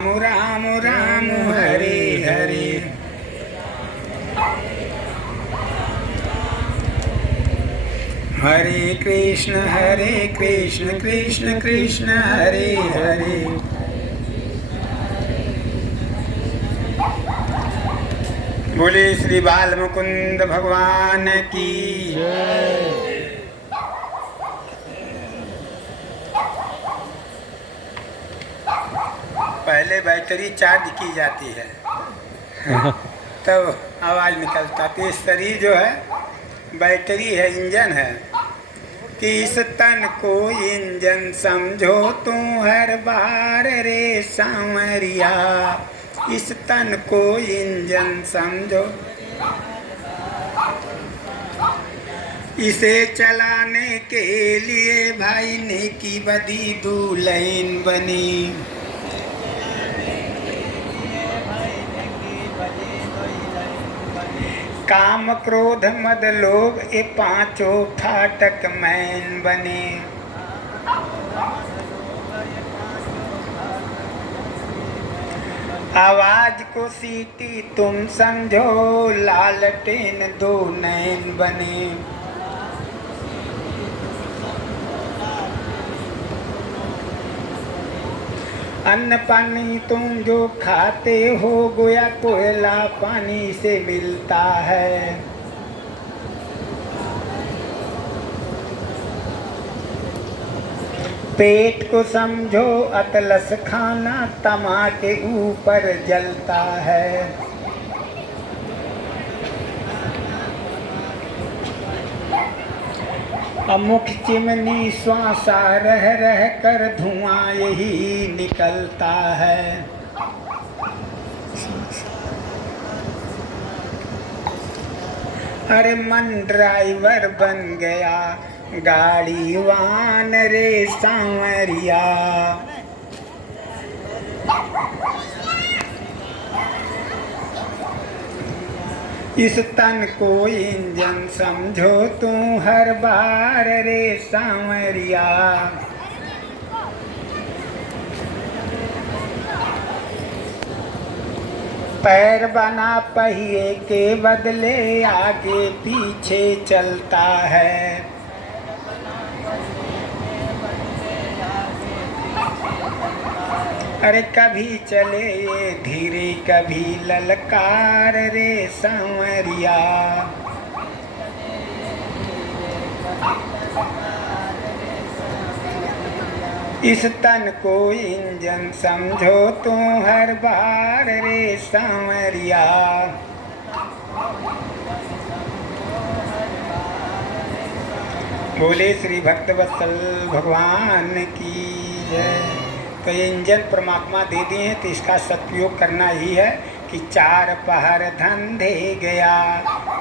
राम राम हरे हरे। हरे कृष्ण कृष्ण कृष्ण हरे हरे। बोले श्री बाल मुकुंद भगवान की जय। पहले बैटरी चार्ज की जाती है तब आवाज निकलता। तो ये शरीर जो है बैटरी है, इंजन है कि इस तन को इंजन समझो तू हर बार रे सांवरिया। इस तन को इंजन समझो, इसे चलाने के लिए भाई ने की बदी दुल्हन बनी। काम क्रोध मद लोभ ये पांचों फाटक मैन बने। आवाज को सीटी तुम समझो लालटेन दो नैन बने। अन्न पानी तुम जो खाते हो गोया कोयला पानी से मिलता है। पेट को समझो अतलस खाना तमा के ऊपर जलता है। मुख चिमनी श्वासा रह रह कर धुआं यही निकलता है। अरे मन ड्राइवर बन गया गाड़ी वान रे सांवरिया। इस तन को इंजन समझो तू हर बार रे सांवरिया। पैर बना पहिए के बदले आगे पीछे चलता है। अरे कभी चले ये धीरे कभी ललकार रे सांवरिया। इस तन को इंजन समझो तू हर बार रे सांवरिया। बोले श्री भक्तवत्सल भगवान की जय। तो ये इंजन परमात्मा दे दिए हैं, तो इसका सदुपयोग करना ही है कि 4 पहर धंधे गया,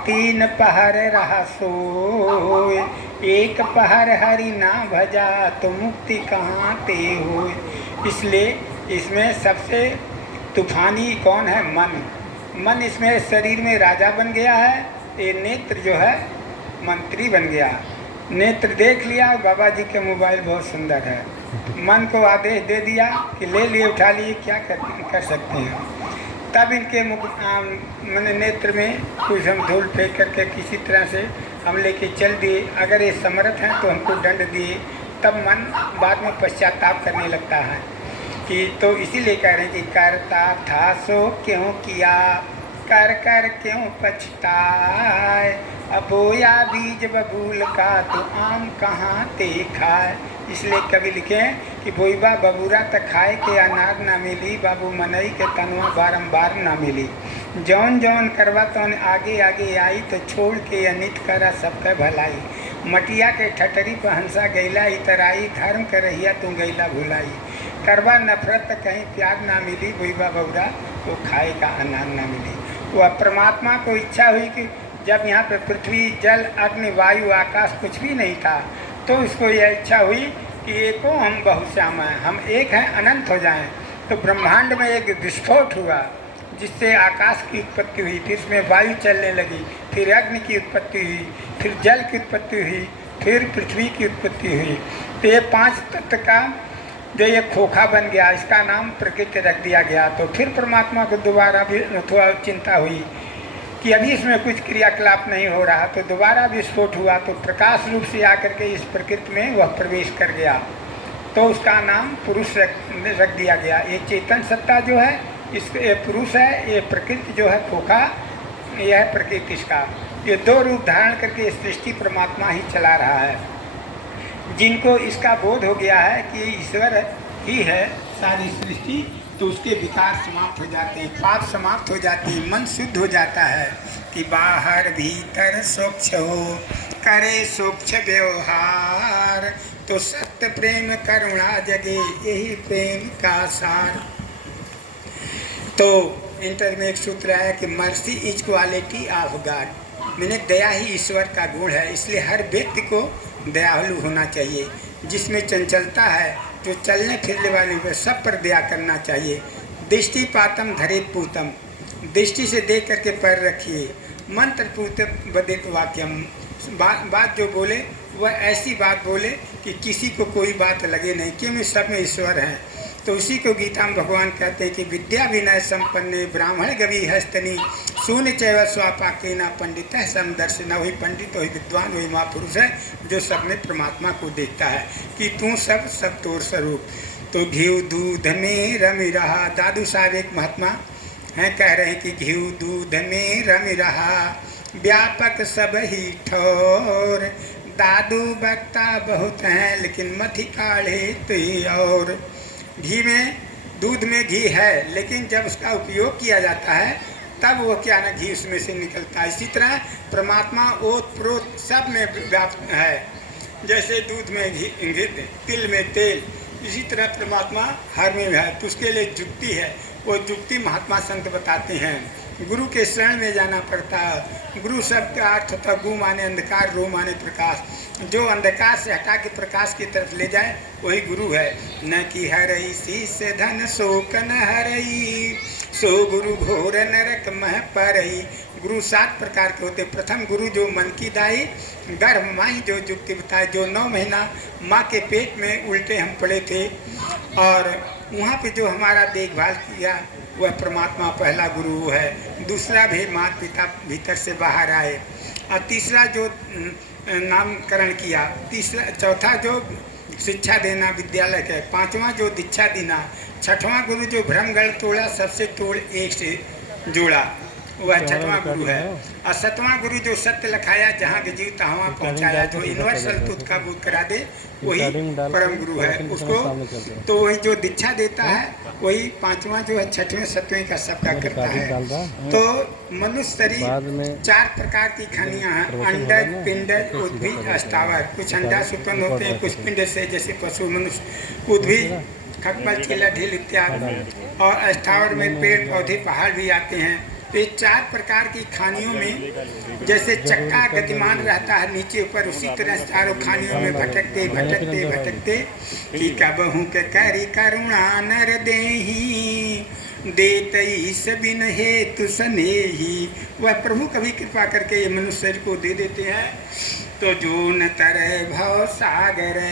3 पहर रहा सोए, 1 पहर हरि ना भजा तो मुक्ति कहाँ ते हो। इसलिए इसमें सबसे तूफानी कौन है? मन। मन इसमें शरीर में राजा बन गया है। ये नेत्र जो है मंत्री बन गया। नेत्र देख लिया, बाबा जी के मोबाइल बहुत सुंदर है, मन को आदेश दे दिया कि ले लिए उठा लिए, क्या कर सकते हैं। तब इनके मैंने नेत्र में कुछ हम धूल फेंक करके किसी तरह से हम लेके चल दिए। अगर ये समर्थ हैं तो हमको दंड दिए। तब मन बाद में पश्चाताप करने लगता है कि तो इसीलिए कह रहे हैं कि करता था सो क्यों किया, कर कर क्यों पछताए। अब बोया बीज बबूल का तो आम कहाँ ते खाए। इसलिए कवि लिखे कि बोईबा बबूरा तक खाए के अनार ना मिली, बाबू मनई के तनवा बारंबार ना मिली। जौन जौन करवा तौन आगे आगे आई, तो छोड़ के अनित करा सबका भलाई। मटिया के ठटरी पर हंसा गैला इतराई, धर्म करहिया तू गैला भुलाई। करवा नफरत कहीं प्यार ना मिली, बोईबा बबूरा तो खाए का अनार ना मिली। वह परमात्मा को इच्छा हुई कि जब यहाँ पे पृथ्वी जल अग्नि वायु आकाश कुछ भी नहीं था, तो इसको यह इच्छा हुई कि एको हम बहुश्याम हैं, हम एक हैं, अनंत हो जाएं। तो ब्रह्मांड में एक विस्फोट हुआ जिससे आकाश की उत्पत्ति हुई, फिर इसमें वायु चलने लगी, फिर अग्नि की उत्पत्ति हुई, फिर जल की उत्पत्ति हुई, फिर पृथ्वी की उत्पत्ति हुई। तो ये 5 तत्व का जो ये खोखा बन गया, इसका नाम प्रकृति रख दिया गया। तो फिर परमात्मा को दोबारा भी थोड़ा चिंता हुई कि अभी इसमें कुछ क्रियाकलाप नहीं हो रहा, तो दोबारा विस्फोट हुआ, तो प्रकाश रूप से आकर के इस प्रकृति में वह प्रवेश कर गया, तो उसका नाम पुरुष रख दिया गया। ये चेतन सत्ता जो है ये पुरुष है, ये प्रकृति जो है खोखा, यह है प्रकृति इसका। ये दो रूप धारण करके सृष्टि परमात्मा ही चला रहा है। जिनको इसका बोध हो गया है कि ईश्वर ही है सारी सृष्टि, तो उसके विकार समाप्त हो जाते हैं, पाप समाप्त हो जाती है, मन शुद्ध हो जाता है कि बाहर भीतर स्वच्छ हो, करे स्वच्छ व्यवहार, तो सत्य प्रेम करुणा जगे, यही प्रेम का सार। तो इंटर में एक सूत्र है कि mercy is quality of God, मैंने दया ही ईश्वर का गुण है, इसलिए हर व्यक्ति को दयालु होना चाहिए। जिसमें चंचलता है, जो चलने फिरने वाले पर सब पर दया करना चाहिए। दृष्टि पातम धरेत पूतम, दृष्टि से देख करके पैर रखिए। मंत्र पूत वदित वाक्यम, बात जो बोले वह ऐसी बात बोले कि किसी को कोई बात लगे नहीं, क्योंकि सब में ईश्वर हैं। तो उसी को गीता में भगवान कहते हैं कि विद्या विनय संपन्ने ब्राह्मण गवी हस्तनी शून्य चैव स्वापाकेना पंडित है समदर्शन। वही पंडित वही विद्वान वही महापुरुष है जो सब में परमात्मा को देखता है कि तू सब तोर स्वरूप। तो घी दूध में रमी रहा, दादू साहब एक महात्मा हैं कह रहे हैं कि घी दूध में रमी रहा, व्यापक सब ही ठोर, दादू बकता बहुत हैं लेकिन मथी काढ़े तो और। घी में दूध में घी है, लेकिन जब उसका उपयोग किया जाता है तब वो क्या ना घी उसमें से निकलता है। इसी तरह परमात्मा ओत प्रोत सब में व्याप्त है। जैसे दूध में घी, तिल में तेल, इसी तरह परमात्मा हर में है। तो उसके लिए जुक्ति है, वो जुक्ति महात्मा संत बताते हैं। गुरु के शरण में जाना पड़ता है। गुरु शब्द का अर्थ होता है गु माने अंधकार, रो माने प्रकाश। जो अंधकार से हटा के प्रकाश की तरफ ले जाए वही गुरु है। न कि हरई शीस धन शोक न हरई, सो गुरु घोर नरक मह परई। गुरु 7 प्रकार के होते। प्रथम गुरु जो मन की दाई, गर्भ माही जो जुक्ति बताए, जो 9 महीना माँ के पेट में उल्टे हम पड़े थे और वहाँ पे जो हमारा देखभाल किया वह परमात्मा पहला गुरु है। दूसरा भी माता पिता भीतर से बाहर आए, और तीसरा जो नामकरण किया, चौथा जो शिक्षा देना विद्यालय के, 5वां जो दीक्षा देना, 6वां गुरु जो भ्रमगढ़ तोड़ा सबसे तोड़ एक से जोड़ा, वह 6वां गुरु है। और 7वां गुरु जो सत्य लखाया जहाँ के जीव तहाँ पहुँचाया, जो यूनिवर्सल तुझ का बोध करा दे वही परम गुरु है। उसको तो वही जो दीक्षा देता है वही 5वां जो है 6वें 7वें का सबका करता है। तो मनुष्य शरीर 4 प्रकार की खनियाँ हैं, अंडज पिंडज उद्भिज स्थावर। कुछ अंडा से उत्पन्न होते हैं, कुछ पिंड से जैसे पशु मनुष्य, उद्भिज खकपल चीला ढील इत्यादि, और स्थावर में पेड़ पौधे पहाड़ भी आते हैं। तो ये 4 प्रकार की खानियों में जैसे चक्का गतिमान रहता है नीचे ऊपर, उसी तरह चारों खानियों में भटकते भटकते भटकते कि कबहू के करी करुणा नर देही, देतई सबिन हेतु सनेही। वह प्रभु कभी कृपा करके ये मनुष्य शरीर को दे देते हैं। तो जो न तरह भव सागर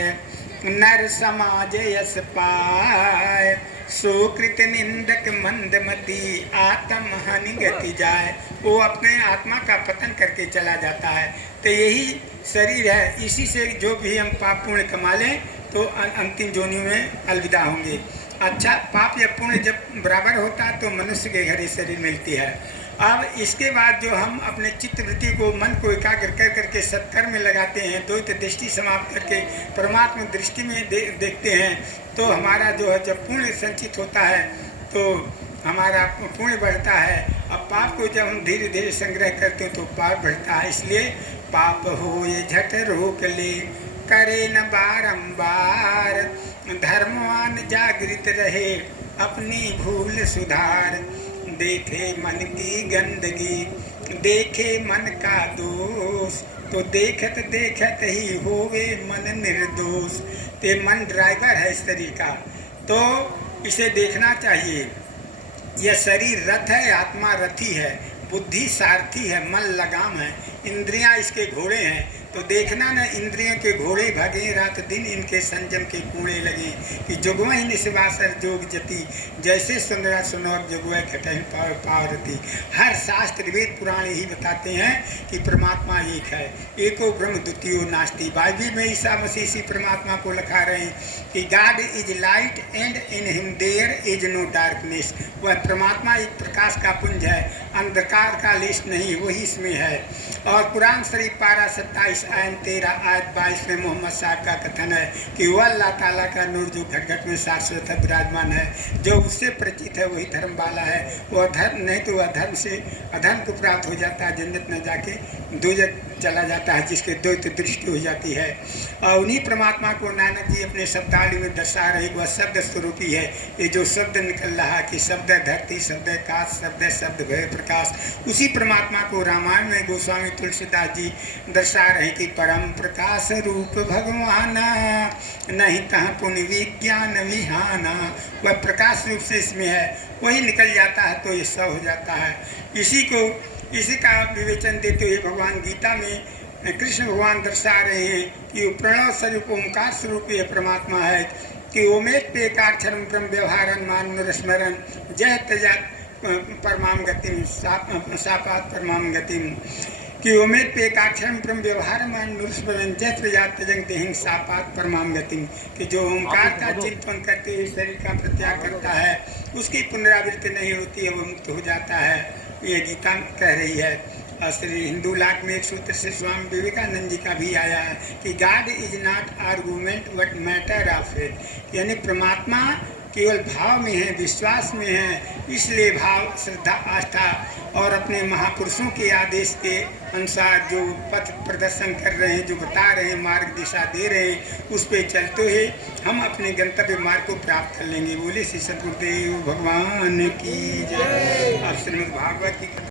नर समाज यस पाए, सुकृत निंदक मंदमती आत्म हानि गति जाए। वो अपने आत्मा का पतन करके चला जाता है। तो यही शरीर है, इसी से जो भी हम पाप पुण्य कमा लें तो अंतिम जोनियों में अलविदा होंगे। अच्छा, पाप या पुण्य जब बराबर होता है तो मनुष्य के घर ये शरीर मिलती है। अब इसके बाद जो हम अपने चित्तवृत्ति को, मन को एकाग्र कर करके सत्कर्म में लगाते हैं, द्वैत दृष्टि समाप्त करके परमात्मा दृष्टि में देखते हैं, तो हमारा जो है जब पुण्य संचित होता है तो हमारा पुण्य बढ़ता है। अब पाप को जब हम धीरे धीरे संग्रह करते हैं तो पाप बढ़ता है। इसलिए पाप हो ये झट रोक ले, करे न बारंबार, धर्मवान जागृत रहे अपनी भूल सुधार। देखे मन की गंदगी, देखे मन का दोष, तो देखत देखत ही होवे मन निर्दोष। ते मन ड्राइवर है इस शरीर का, तो इसे देखना चाहिए। यह शरीर रथ है, आत्मा रथी है, बुद्धि सारथी है, मन लगाम है, इंद्रियां इसके घोड़े हैं। तो देखना न इंद्रियों के घोड़े भागे, रात दिन इनके संजम के कूड़े लगे, कि जुगवही निस्वासर जोग जति, जैसे सुंदरा सुनौर जुगवह घटह पावरती। हर शास्त्र वेद पुराण यही बताते हैं कि परमात्मा एक है, एको ब्रह्म द्वितीयो नास्ति। बाइबिल में ईसा मसीह इसी परमात्मा को लिखा रहे हैं कि God is light and in him there is no darkness. वह परमात्मा एक प्रकाश का पुंज है, अंधकार का लेश नहीं, वही इसमें है। और कुरान शरीफ पारा 27 आयत 13 आयत 22 में मोहम्मद साहब का कथन है कि वह अल्लाह ताला का नूर जो घट घट में शाश्वत विराजमान है, जो उससे परिचित है वही धर्म वाला है। वह धर्म नहीं तो वह धर्म से अधर्म को प्राप्त हो जाता है, जन्नत में जाके दोजख चला जाता है, जिसके द्वैत दृष्टि हो जाती है। और उन्हीं परमात्मा को नानक जी अपने शब्दावली में दर्शा रहे, वह शब्द स्वरूपी है। ये जो शब्द निकल रहा कि शब्द धरती, शब्द काश, शब्द भय प्रकाश, उसी परमात्मा को रामायण में गोस्वामी तुलसीदास जी दर्शा रहे कि परम प्रकाश रूप भगवाना, नहीं कहाँ पुण्य विज्ञान विहाना। वह प्रकाश रूप से इसमें है, वही निकल जाता है तो ये सब हो जाता है। इसी का विवेचन देते हुए भगवान गीता में कृष्ण भगवान दर्शा रहे हैं कि प्रणव स्वरूप ओंकार स्वरूप ये परमात्मा है, कि ओमेत पे एकाक्षरम ब्रह्म व्यवहारन मान स्मरण जय तजा परमाम गतिम सापात परमाम गतिम, कि ओमेत पे एकाक्षरम ब्रह्म व्यवहार मान स्मरण जय तजा तजंग देहिंग सापात परमाम गतिम, कि जो ओंकार का चिंतन करते हुए शरीर का प्रत्याग करता है उसकी पुनरावृत्ति नहीं होती है, वो मुक्त हो जाता है। ये गीता कह रही है। और श्री हिंदू लाट में एक सूत्र से स्वामी विवेकानंद जी का भी आया है कि God is not argument but matter of faith, यानी परमात्मा केवल भाव में है, विश्वास में है। इसलिए भाव, श्रद्धा, आस्था और अपने महापुरुषों के आदेश के अनुसार जो पथ प्रदर्शन कर रहे हैं, जो बता रहे हैं, मार्ग दिशा दे रहे हैं, उस पे चलते हुए हम अपने गंतव्य मार्ग को प्राप्त कर लेंगे। बोले श्री सद्गुरुदेव भगवान की जय। अब श्रीमद् भागवत की